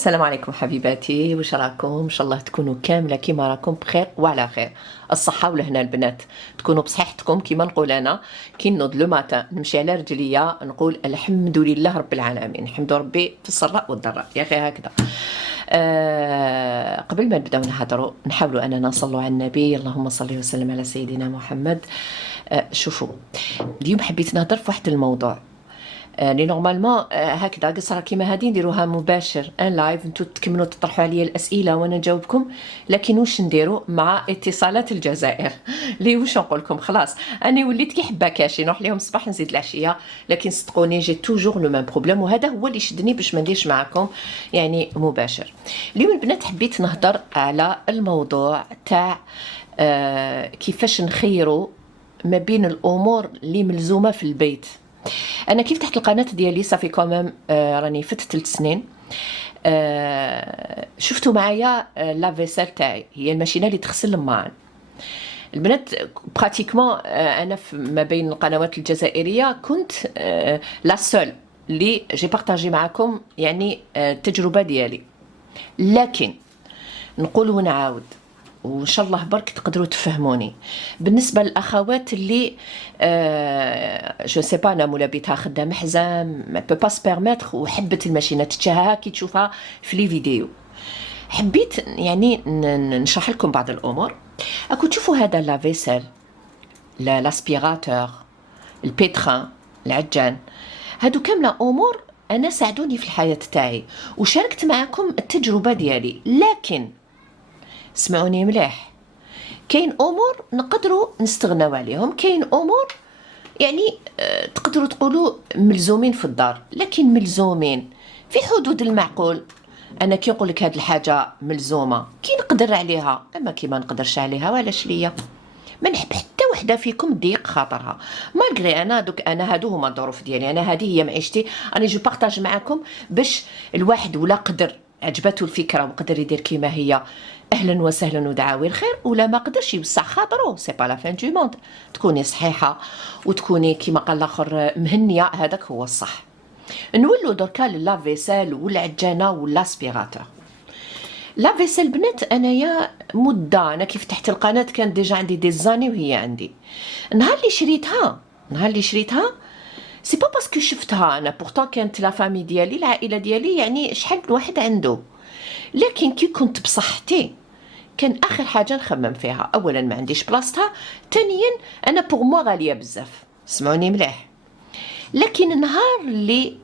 السلام عليكم حبيباتي، واش راكم؟ ان شاء الله تكونوا كامله كيما راكم بخير وعلى خير. الصحه والهنا البنات، تكونوا بصحتكم كيما نقول انا. كي نوض لو ماتان نمشي على رجليا نقول الحمد لله رب العالمين، نحمد ربي في السراء والضراء يا اخي هكذا. قبل ما نبداو نهضروا نحاولوا اننا نصلوا على النبي، اللهم صل وسلم على سيدنا محمد. شوفوا، اليوم حبيت نهضر في واحد الموضوع. لي نورمالمون هكذا قصرة كيما هادي نديروها مباشر ان لايف، نتو تكملوا تطرحوا عليا الاسئله وانا نجاوبكم. لكن واش نديروا مع اتصالات الجزائر؟ لي واش نقول لكم، خلاص انا وليت كي حبه كاشي نروح لهم الصباح نزيد العشيه. لكن صدقوني جي توجور لو ميم بروبليم، وهذا هو اللي شدني باش ما نديرش معكم يعني مباشر. اليوم البنات حبيت نهضر على الموضوع تاع كيفاش نخيروا ما بين الامور اللي ملزومه في البيت. انا كيف فتحت القناه ديالي صافي كومام راني فت 3 سنين. شفتوا معايا لا فيسيل تاعي، هي الماشينه اللي تغسل الماعن. البنات براتيكمون انا ما بين القنوات الجزائريه كنت لا سول اللي جي بارطاجي معكم يعني التجربه ديالي. لكن نقول ونعاود وان شاء الله برك تقدروا تفهموني. بالنسبه للاخوات اللي جو سي با انا مولا بيتها خدام حزام ما بو با سبيرميتر وحبت الماشينه تشهاها كي تشوفها في لي فيديو، حبيت يعني نشرح لكم بعض الامور. اكو تشوفوا هذا لا فيسيل، لاسبيراتور، البيتران، العجان، هادو كامله امور انا ساعدوني في الحياه تاعي وشاركت معكم التجربه ديالي. لكن اسمعوني مليح، كاين امور نقدروا نستغناو عليهم، كاين امور يعني تقدروا تقولوا ملزومين في الدار، لكن ملزومين في حدود المعقول. انا كي نقول لك هاد الحاجه ملزومه كي نقدر عليها، اما كي ما نقدرش عليها وعلاش ليا؟ ما نحب حتى وحده فيكم ضيق خاطرها. مالغري انا دوك انا هادو هما الظروف ديالي، انا هذه هي معيشتي، انا جو بارطاج معكم باش الواحد ولا قدر عجبته الفكره وقدر يدير كيما هي اهلا وسهلا ودعاوي الخير، ولا ما قدرش يوسع خاطرو سي با لا فان دو موند. تكوني صحيحه وتكوني كيما قال الاخر مهنيه، هذاك هو الصح. نولوا دركا لا فيسيل والعجانه والاسبيراتور. لا فيسيل بنات انايا مده، انا كي فتحت القناه كانت ديجا عندي دي زاني وهي عندي. نهار اللي شريتها سي با باسكو شفتها انا، بورتون كانت لا فامي ديالي العائله ديالي يعني شحال الواحد عنده. لكن كي كنت بصحتي كان اخر حاجه نخمم فيها، اولا ما عنديش بلاصتها، ثانيا انا بوغ موا غاليه بزاف. سمعوني مليح. لكن النهار اللي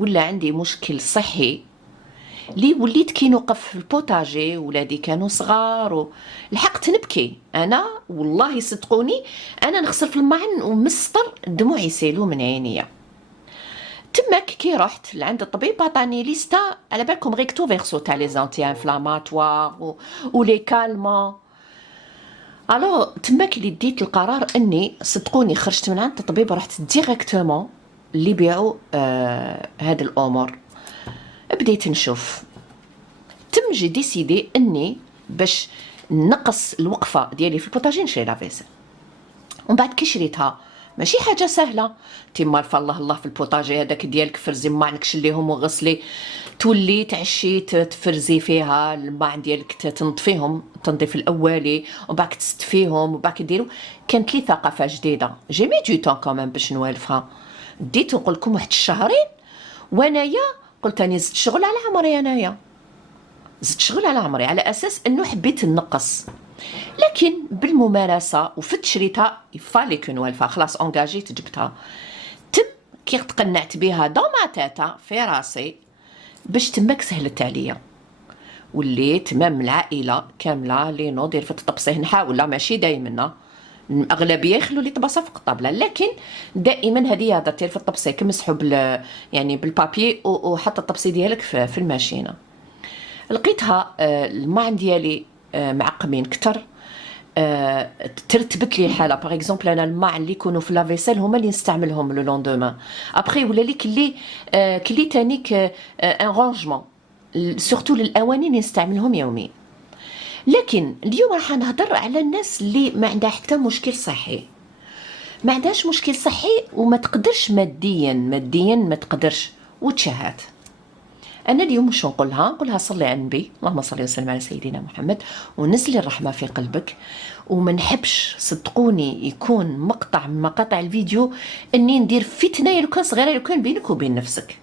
ولا عندي مشكل صحي، لي وليت كي نوقف في البوتاجي ولادي كانوا صغار لحقت نبكي انا، والله صدقوني انا نخسر في المعن ومسطر الدموع يسيلوا من عينيا. تماك كي رحت لعند الطبيب عطاني ليستا، على بالكم ريكتو فيرسو تاع لي زانتي انفلاماتوار ولي كالمون. الو تماك اللي ديت القرار اني صدقوني خرجت من عند الطبيب ورحت ديريكتومون اللي يبيعوا هاد الامور. بديت نشوف، تم جي ديسيدي اني باش نقص الوقفه ديالي في البوتاجي نشري لا فيسيل. ومن بعد كي شريتها ماشي حاجه سهله، تما الله الله في البوتاجي هذاك ديالك فرزي ماعنك شليهم وغسلي، تولي تعشي تفرزي فيها الماعن ديالك تنظفيهم التنظيف الاولي ومن بعد تستفيهم ومن بعد ديروا. كانت لي ثقافه جديده، جي مي دو طون كومام باش نوالفها. ديت نقول لكم واحد الشهرين وانايا قلت اني زدت شغل على عمري، انايا زدت شغل على عمري على اساس انه حبيت نقص. لكن بالممارسه وفت شريتها يفالي كون والفا خلاص انجاجيت جبتها. تم كي تقنعت بها دو ما تاتا في راسي باش تماك سهلت عليا، وليت تمام العائله كامله لي نوض يرفد الطبسيه نحاول، لا ماشي دائما، اغلبيه يخلوا لي طباسه فوق الطابله، لكن دائما هذه هضرتي في الطبسيه كمسحوا يعني بالبابي وحط الطبسي ديالك في الماشينه. لقيتها الماعن ديالي معقمين كتر. ترتبت لي الحاله، باغ اكزومبل انا الماعن اللي يكونوا في لافيسيل هما اللي نستعملهم لو لوندومان، ابري ولا ليك اللي تانيك ان رونجمون سورتو للاواني اللي نستعملهم يوميا. لكن اليوم راح نهضر على الناس اللي ما عندها حتى مشكل صحي، ما عندهاش مشكل صحي وما تقدرش ماديا ما تقدرش وتشهات. انا اليوم شو نقولها صلي على النبي، اللهم صل وسلم على سيدنا محمد، ونزلي الرحمه في قلبك. وما نحبش صدقوني يكون مقطع من مقاطع الفيديو اني ندير فتنه لو كان صغيره، لو كان بينك وبين نفسك.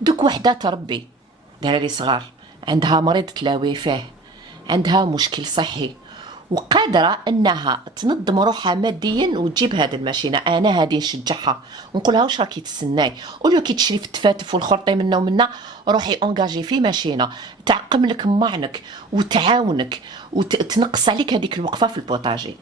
دوك وحده تربي دراري صغار، عندها مريض تلاوي فيه، عندها مشكل صحي، وقادره انها تنظم روحها ماديا وتجيب هذه الماشينه. انا هادي نشجعها ونقولها واش راكي تسناي؟ قولوا كي تشري في التفاتف والخرطي منا ومنا، روحي اونجاجي في ماشينه تعقم لك معنك وتعاونك وتنقص عليك هذيك الوقفه في البوطاجي.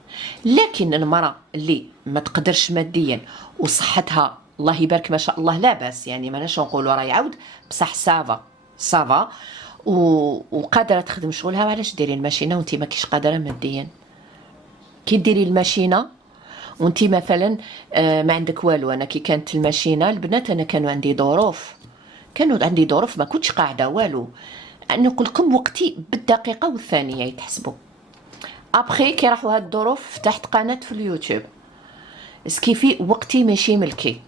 لكن المراه اللي ما تقدرش ماديا وصحتها الله يبارك ما شاء الله لا باس، يعني ماناش نقولوا راهي عاود، بصح سافا وقادره تخدم شغلها، وعلاش ديري الماشينه وانت ماكيش قادره ماديا؟ كي ديري الماشينه وانت مثلا ما عندك والو. انا كي كانت الماشينه البنات انا كانوا عندي ظروف ما كنتش قاعده والو. انا نقول لكم وقتي بالدقيقه والثانيه يتحسبوا. ابخي كي راحوا هاد الظروف فتحت قناه في اليوتيوب، سكيفي وقتي ماشي ملكي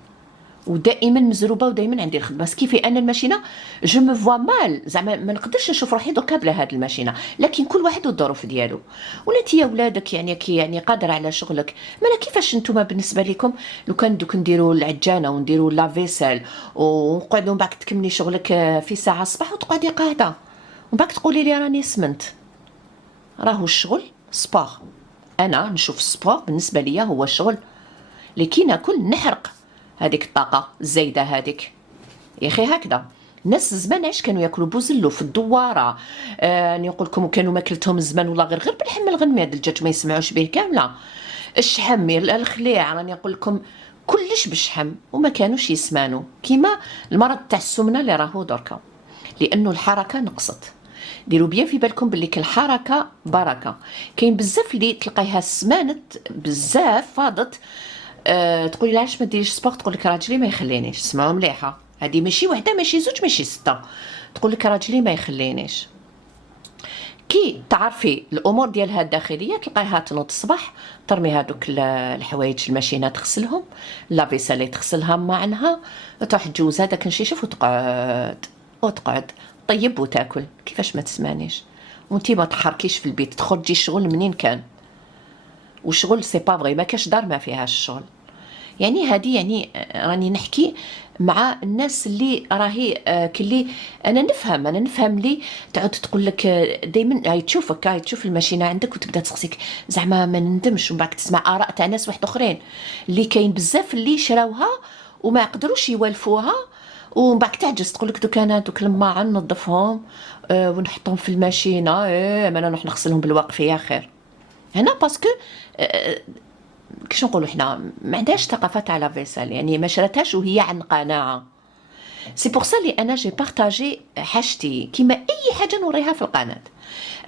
ودائما مزروبه ودائما عندي الخدمه. سكيفي انا الماشينه جو مو فوا مال، زعما ما نقدرش نشوف روحي دوكا بلا هاد الماشينه، لكن كل واحد والظروف ديالو. ولات يا ولادك يعني كي يعني قادر على شغلك، مالا كيفاش نتوما بالنسبه لكم لو كان دوك نديروا العجانه ونديروا لافيسيل ونقعدوا من بعد تكملي شغلك في ساعه الصباح وتقعدي قاعده ومن بعد تقولي لي راني سمنت؟ راهو الشغل سبور. انا نشوف السبور بالنسبه ليا هو الشغل اللي كي ناكل نحرق هذيك الطاقه الزايده هذيك. يا اخي هكذا الناس زمان علاش كانوا ياكلوا بوزلو في الدواره؟ راني نقول لكم كانوا ماكلتهم زمان والله غير بالحم الغنمي، هذا الدجاج ما يسمعوش به كامله، الشحم الخليع راني نقول لكم كلش بالشحم، وما كانوش يسمانوا كيما المرض تاع السمنه اللي راهو دركا، لانه الحركه نقصت. ديروا بيان في بالكم باللي الحركه بركه. كاين بزاف اللي تلقايها سمانت بزاف فاضت، تقولي لها علاش ما ديريش سبور؟ تقول لك راجلي ما يخلينيش. سمعوا مليحه، هذه ماشي وحده ماشي زوج ماشي سته، تقول لك راجلي ما يخلينيش. كي تعرفي الامور ديالها الداخليه تلقايها تنوض الصباح ترمي هذوك الحوايج الماشينه تغسلهم، لافيسالي تغسلها معنها، تروح تجوز هذاك نشيشف وتقعد طيب وتاكل. كيفاش ما تسمانيش وانتي ما تحركيش في البيت؟ تخرجي الشغل منين كان؟ وشغل سي با فغي، ما كاش دار ما فيهاش الشغل. يعني هذه يعني راني نحكي مع الناس اللي راهي كلي انا نفهم لي تعود تقول لك دائما هاي تشوف الماشينه عندك وتبدا تسقسيك زعما ما نندمش، ومن بعد تسمع اراء تاع ناس واحد اخرين اللي كاين بزاف اللي شراوها وما يقدروش يوالفوها، ومن بعد تعجز تقول لك دوك انا دوك الماعن ننظفهم ونحطهم في الماشينه، ما انا نروح نغسلهم بالواقفيه خير. هنا باسكو كيش نقولوا حنا ما عندهاش ثقافه تاع لافيسال، يعني ما شراتهاش وهي عن قناعه. سي بور سا لي انا جي بارطاجي حاجتي كيما اي حاجه نوريها في القناه.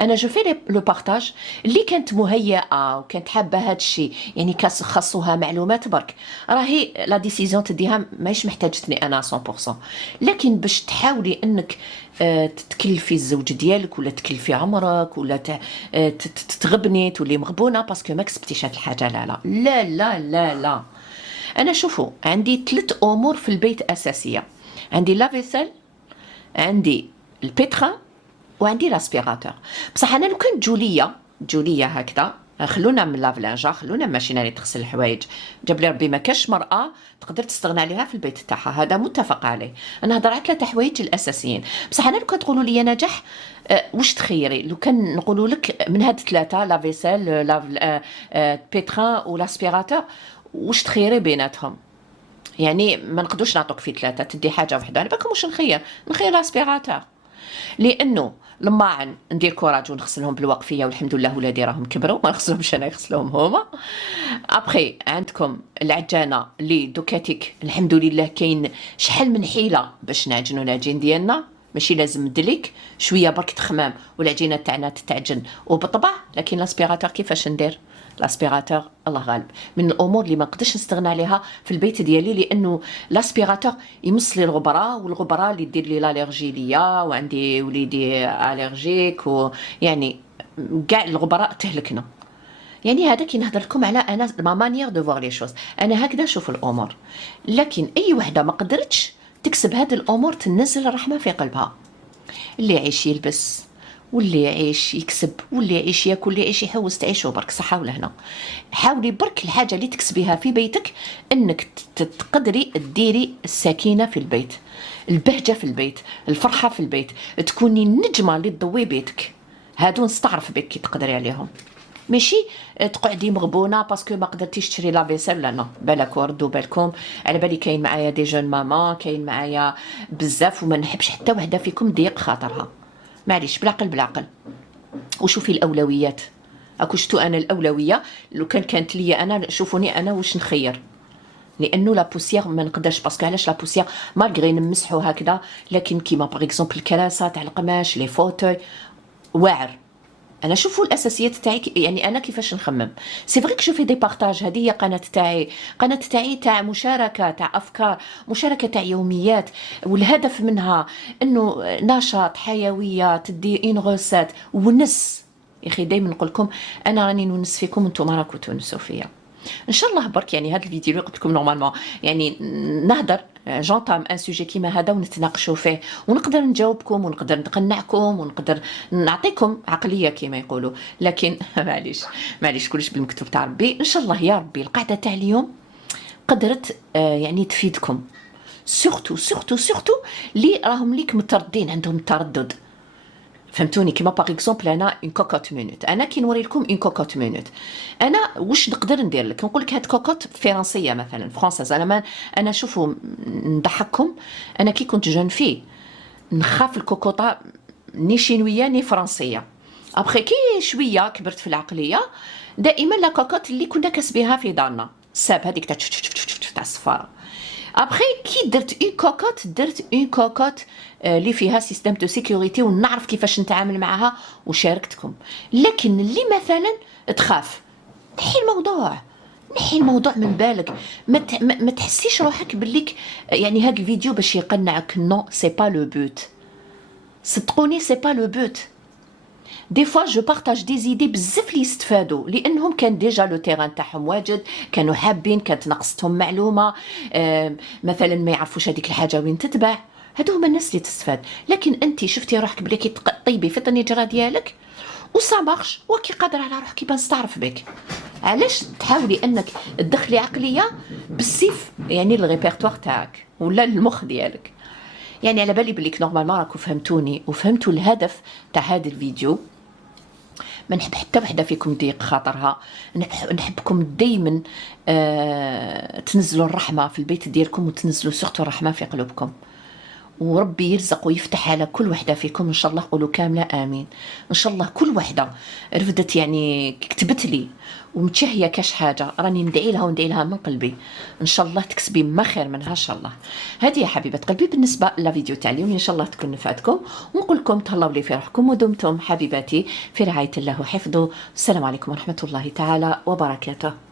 انا جو في لو بارطاج اللي كانت مهيئه وكانت حابه هذا الشيء، يعني خاصوها معلومات برك، راهي لا ديسيزيون تديها ماهيش محتاجتني انا 100%. لكن باش تحاولي انك تتكلفي الزوج ديالك ولا تكلفي عمرك ولا تغبني تولي مغبونه باسكو ما كسبتيش هاد الحاجه، لا لا لا لا لا لا. انا شوفوا عندي 3 امور في البيت اساسيه، عندي لافيسيل، عندي البيترا، وعندي لاسبيراتور. بصح انا لو كان جوليه هكذا خلونا من لافلانجا، خلونا ماشينا اللي تغسل الحوايج، جاب لي ربي ما كاش مراه تقدر تستغنى عليها في البيت تاعها، هذا متفق عليه. انا هضر على 3 حوايج الاساسيين. بصح انا لو كان تقولوا لي نجاح واش تخيري؟ لو كان نقولوا لك من هاد 3 لافيسيل بيترا ولاسبيراتور واش تخيري بيناتهم؟ يعني ما نقدوش نعطوك في 3 تدي حاجه وحده. على بالكم واش نخير لاسبيراتور، لانه الماعن ندير كوراج ونغسلهم بالوقفيه والحمد لله ولادي راهم كبروا ما نغسلهمش انا يغسلوهم هما. ابخي عندكم العجانه اللي دوكاتيك الحمد لله كاين شحال من حيله باش نعجنوا العجين ديالنا، ماشي لازم ندلك شويه برك تخمام والعجينه تاعنا تتعجن وبطبع. لكن لاسبيراتور كيفاش ندير؟ لاسبيراتور الله غالب من الامور اللي ما نقدرش نستغنى عليها في البيت ديالي، لانه لاسبيراتور يمص لي الغبره، والغبره اللي دير لي لالرجي ليا وعندي وليدي الرجيك، ويعني كاع الغبراء تهلكنا. يعني هذا كي نهضر لكم على انا ما مانيير دو فوار لي شوز، انا هكذا نشوف الامور. لكن اي وحده ما قدرتش تكسب هذه الامور تنزل الرحمه في قلبها. اللي يعيش يلبس، واللي يعيش يكسب، واللي يعيش ياكل، واللي يعيش يحوس، تعيشوا برك صحه ولهنا. حاولي برك الحاجه اللي تكسبيها في بيتك انك تقدري تديري السكينه في البيت، البهجه في البيت، الفرحه في البيت، تكوني النجمه اللي تضوي بيتك. هادو نستعرف بك كي تقدري عليهم، ماشي تقعدي مغبونه باسكو ما قدرتيش تشري لا فيسيل. لا نو، بالك وردوا بالكم. على بالي كاين معايا دي جون ماما، كاين معايا بزاف، وما نحبش حتى وحده فيكم ضيق خاطرها. معليش، بالعقل بالعقل. وشوفي الاولويات. اكو شتو انا الاولويه لو كانت ليا انا، شوفوني انا واش نخير. لانه لا بوسيير ما نقدرش، باسكو علاش لا بوسيير مالغري نمسحو هكذا، لكن كيما باغ اكزومبل الكراسه تاع القماش، لي فوتوي واعر. انا شوفوا الاساسيات تاعي، يعني انا كيفاش نخمم. سي فريك شوفي دي بارطاج، هذه هي قناه تاعي تاع مشاركه تاع افكار، مشاركه تاع يوميات، والهدف منها انه نشاط، حيويه، تدي اون غوسات، ونس. يا اخي دائما نقول لكم انا راني نونس فيكم وانتم راكم تونسوا فيا. ان شاء الله برك يعني هذا الفيديو اللي قلت لكم نورمالمون يعني نهضر جونطام ان سوجي كيما هذا ونتناقشوا فيه، ونقدر نجاوبكم، ونقدر نقنعكم، ونقدر نعطيكم عقليه كيما يقولوا. لكن معليش كلش بالمكتوب تاع ربي. ان شاء الله يا ربي القعده تاع اليوم قدرت يعني تفيدكم، سورتو سورتو سورتو اللي راهم ليك متردين، عندهم تردد. فهمتوني؟ كيما باغ اكزومبل انا اون كوكوت مينوت، انا كي نوري لكم اون كوكوت مينوت، انا واش نقدر ندير لك؟ نقول لك هاد كوكوت فرنسيه مثلا، فرونساز. انا شوفوا نضحككم، انا كي كنت جون في نخاف الكوكوطه ني شينويه ني فرنسيه. ابخي كي شويه كبرت في العقليه، دائما لا كوكوت اللي كنا كسبيها في دارنا الساب، هذيك تاع الصفاره. ابخي كي درت اون كوكوت اللي فيها سيستم دو سيكوريتي، ونعرف كيفاش نتعامل معها وشاركتكم. لكن اللي مثلا تخاف، نحي الموضوع من بالك. ما تحسيش روحك بالليك يعني هذا الفيديو باش يقنعك. نو سي با لو بوت، صدقوني سي با لو بوت. دي فوا جو بارطاج دي زيدي بزاف اللي يستفادوا، لانهم كان ديجا لو تيران تاعهم واجد، كانوا حابين، كانت ناقصتهم معلومه مثلا ما يعرفوش هذيك الحاجه وين تتباع. هادو هما الناس اللي تستفاد. لكن انت شفتي روحك بلي كي طيبي في الطنجره ديالك وسا مارش، وكي قادر على روحك يبان نستعرف بك. علاش تحاولي انك تدخلي عقليه بالسيف يعني الريبرتوار تاعك ولا المخ ديالك؟ يعني على بالي بليك نورمالمون راكم فهمتوني وفهمتوا الهدف تاع هذا الفيديو. ما نحب حتى وحده فيكم ضيق خاطرها، نحبكم دائما تنزلوا الرحمه في البيت ديالكم، وتنزلوا سورتو الرحمه في قلوبكم. وربي يرزق ويفتح على كل وحده فيكم ان شاء الله. قولوا كامله امين. ان شاء الله كل وحده رفدت يعني كتبت لي ومتشهيه كاش حاجه، راني ندعي لها من قلبي. ان شاء الله تكسبي ما خير منها ان شاء الله. هذه يا حبيبه قلبي بالنسبه للفيديو تاع اليوم، ان شاء الله تكون نفعتكم، ونقول لكم تهلاو لي في روحكم ودمتم حبيباتي في رعايه الله وحفظه. السلام عليكم ورحمه الله تعالى وبركاته.